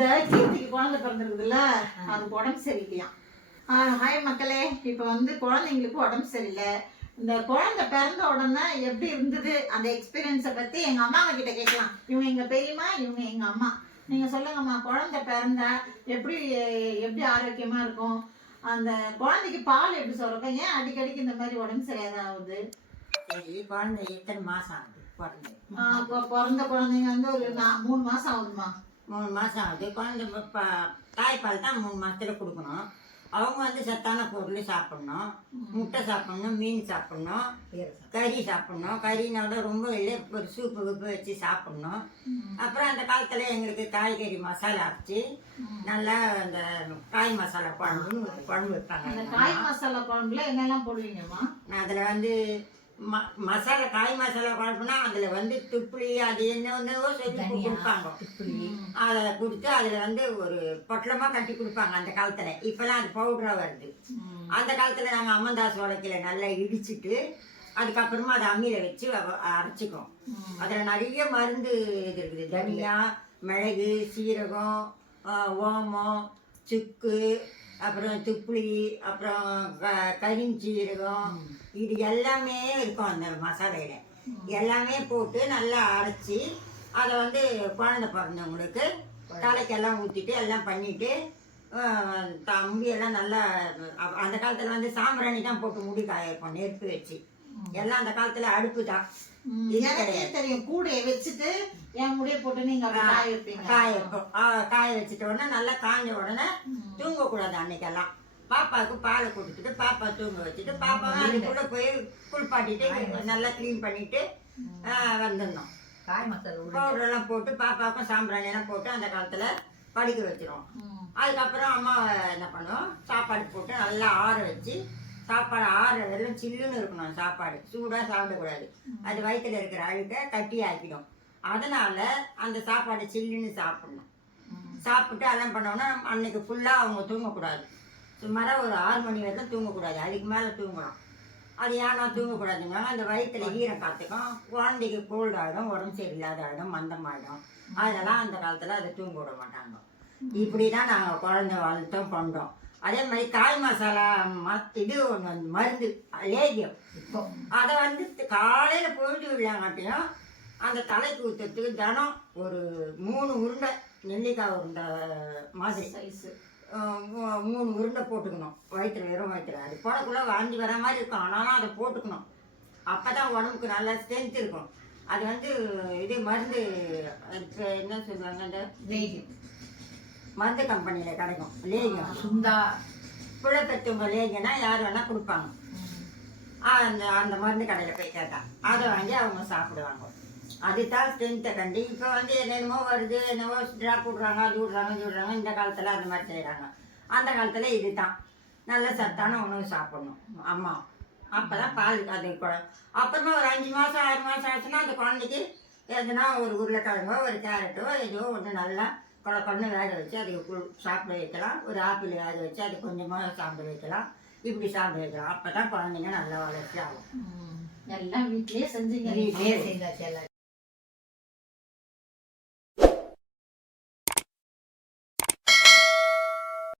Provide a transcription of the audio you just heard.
இந்த கீர்த்திக்கு குழந்தை பிறந்திருக்குதுல்ல அது உடம்பு சரியில்லையாம் ஆ, ஹாய் மக்களே. இப்போ வந்து குழந்தைங்களுக்கு உடம்பு சரியில்லை. இந்த குழந்தை பிறந்த உடனே எப்படி இருந்தது? அந்த எக்ஸ்பீரியன்ஸை பற்றி எங்கள் அம்மா கிட்ட கேட்கலாம். இவங்க எங்கள் பெரியம்மா இவங்க எங்கள் அம்மா. நீங்கள் சொல்லுங்கம்மா குழந்தை பிறந்தா எப்படி எப்படி ஆரோக்கியமாக இருக்கும்? அந்த குழந்தைக்கு பால் எப்படி சுரக்கும்? ஏன் அடிக்கடிக்கு இந்த மாதிரி உடம்பு சரியாத ஆகுது? குழந்தை எத்தனை மாசம் ஆகுது? குழந்தை. பிறந்த குழந்தைங்க வந்து ஒரு மூணு மாதம் ஆகுதுமா மூணு மாசம் ஆகுது. குழந்தை ப- தாய்ப்பால் தான் மூணு மாசத்துல கொடுக்கணும். அவங்க வந்து சத்தான பொருள் சாப்பிடணும். முட்டை சாப்பிடணும் மீன் சாப்பிடணும் கறி சாப்பிடணும். கறினோட ரொம்ப இல்லை ஒரு சூப்பு கீப்பு வச்சு சாப்பிடணும். அப்புறம் அந்த காலத்துல எங்களுக்கு காய்கறி மசாலா அரைச்சி நல்லா அந்த காய் மசாலா குழம்புன்னு குழம்பு வைப்பாங்க. காய். மசாலா குழம்புல என்னெல்லாம் போடுவீங்கம்மா? அதில் வந்து ம மசாலா காய் மசாலா குழம்புனா அதில் வந்து துப்புளி அது என்னென்னவோ சொல்லி கொடுப்பாங்க. அதை கொடுத்து அதில் வந்து ஒரு பொட்டலமாக கட்டி கொடுப்பாங்க அந்த காலத்தில். இப்போலாம் அது பவுடராக வருது. அந்த காலத்தில் நாங்கள் அம்மந்தாஸ் உலக்கில் நல்லா இடிச்சிட்டு அதுக்கப்புறமா அதை அம்மியில் வச்சு அரைச்சிக்கிறோம் அதில் நிறைய மருந்து இது இருக்குது. தனியா மிளகு சீரகம் ஓமம் சுக்கு அப்புறம் துப்புளி அப்புறம் க- கரிஞ்சீரகம் இது எல்லாமே இருக்கும் அந்த மசாலையில். எல்லாமே போட்டு நல்லா அரைச்சி அதை வந்து குழந்தை பிறந்தவங்களுக்கு தலைக்கெல்லாம் ஊற்றிட்டு எல்லாம் த- முடியெல்லாம் நல்லா அந்த காலத்தில் வந்து சாம்பிராணி தான் போட்டு முடி காய வைப்போம் நெருப்பு வச்சு. எல்லாம் அந்த காலத்தில் அடுப்பு தான் எனக்கே தெரியும். கூடைய வச்சுட்டு என் முடிய போட்டு நீங்க காய வைப்பீங்க. காய வைப்போம். காய வச்சுட்ட உடனே நல்லா காஞ்ச உடனே தூங்கக்கூடாது அன்னைக்கெல்லாம். பாப்பாவுக்கு பாலை கொடுத்துட்டு பாப்பா தூங்க வச்சுட்டு பாப்பா அதுக்குள்ள போய் குளிப்பாட்டிட்டு நல்லா க்ளீன் பண்ணிட்டு வந்துடணும். காய் மசாலா போட்டு பாப்பாவுக்கும் சாம்பிராணி எல்லாம் போட்டு அந்த காலத்துல படுக்க வச்சிருவோம். அதுக்கப்புறம் அம்மா என்ன பண்ணுவோம்? சாப்பாடு போட்டு நல்லா ஆற வச்சு சாப்பாடு ஆற வெறும் சில்லுன்னு இருக்கணும் சாப்பாடு. சூடாக சாப்பிடக்கூடாது அது வயித்துல இருக்கிற அழுக்க கட்டி ஆக்கிடும். அதனால அந்த சாப்பாடு சில்லுன்னு சாப்பிடணும். சாப்பிட்டு அதெல்லாம் பண்ணோம்னா அன்னைக்கு ஃபுல்லாக அவங்க தூங்கக்கூடாது. சுமாராக ஒரு ஆறு மணி வரைக்கும் தூங்கக்கூடாது. அதுக்கு மேலே தூங்கலாம். அது ஏன்னா தூங்கக்கூடாதுங்க அந்த வயிற்றுல ஈரம் காத்துக்கும் குழந்தைக்கு கோல்டு ஆகிடும் உடம்பு சரியில்லாத ஆகிடும் மந்தமாயிடும் அதெல்லாம் அந்த காலத்தில் அதை தூங்க விட மாட்டாங்க. இப்படி தான் நாங்கள் குழந்தை வளர்த்தோம் கொண்டோம் அதே மாதிரி காய் மசாலா இது ஒன்று மருந்து லேகியம் இப்போ அதை வந்து காலையில் பொழுது விழாங்காட்டியும் அந்த தலைக்கு ஊற்றுறதுக்கு தினம் ஒரு மூணு உருண்டை நெல்லிக்காய் உருண்டை மாதிரி. சைஸ் மூணு உருண்டை போட்டுக்கணும். வயிற்றுல வெறும் வயிற்றுல அது போடக்குள்ள வாந்தி வர மாதிரி இருக்கும். ஆனாலும் அதை போட்டுக்கணும். அப்போ தான் உடம்புக்கு நல்லா ஸ்ட்ரென்த் இருக்கும். அது வந்து இது மருந்து என்ன சொல்லுவாங்க அந்த லேகியம் மருந்து கம்பெனியில் கிடைக்கும். லேகியம். சுந்தா புழப்பெற்றவங்க லேகியம்னா யார் வேணால் கொடுப்பாங்க. அந்த அந்த மருந்து கடையில் போய் கேட்டால் அதை வாங்கி அவங்க சாப்பிடுவாங்க. அதுதான் ஸ்ட்ரென்த்தை கண்டு இப்போ வந்து என்னென்னமோ வருது என்னவோ ட்ராப் விட்றாங்க அது விட்றாங்க இது விட்றாங்க. இந்த காலத்தில் அந்த மாதிரி செய்கிறாங்க அந்த காலத்தில் இதுதான். நல்ல சத்தான உணவு சாப்பிடணும். அம்மா. அப்போ தான் பால் அது அப்புறமா ஒரு அஞ்சு மாதம் ஆறு மாதம் ஆச்சுன்னா அந்த குழந்தைக்கு எதுனா ஒரு உருளைக்கிழங்கோ ஒரு கேரட்டோ ஏதோ ஒன்று நல்லா கொல கொண்டு வேக வச்சு அதுக்கு சாப்பிட வைக்கலாம். ஒரு ஆப்பிள் வேக வச்சு அது கொஞ்சமாக சாப்பிட வைக்கலாம். இப்படி சாப்பிட வைக்கலாம். அப்போ தான் குழந்தைங்க நல்லா வளர்ச்சி ஆகும். எல்லாம் வீட்லயே செஞ்சீங்க. வீட்லயே செஞ்சாச்சு எல்லாம்